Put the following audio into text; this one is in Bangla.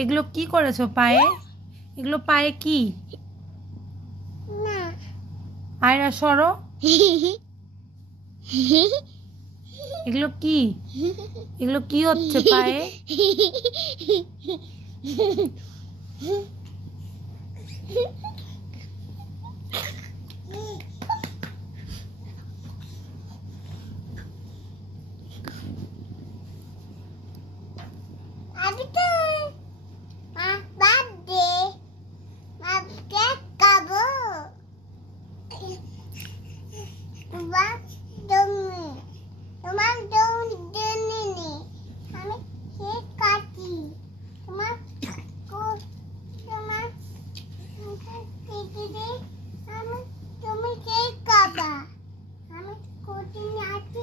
এগুলো কি করেছো পায়ে? এগুলো পায়ে কি? না আয়রা সরো। এগুলো কি? এগুলো কি হচ্ছে পায়ে? আমি তো বার্থডে কেক খাবো তোমার জন্য তোমার জন্য আমি কেক কাটি তোমার তোমার আমি তুমি কেক খাবা আমি কোচিং আছি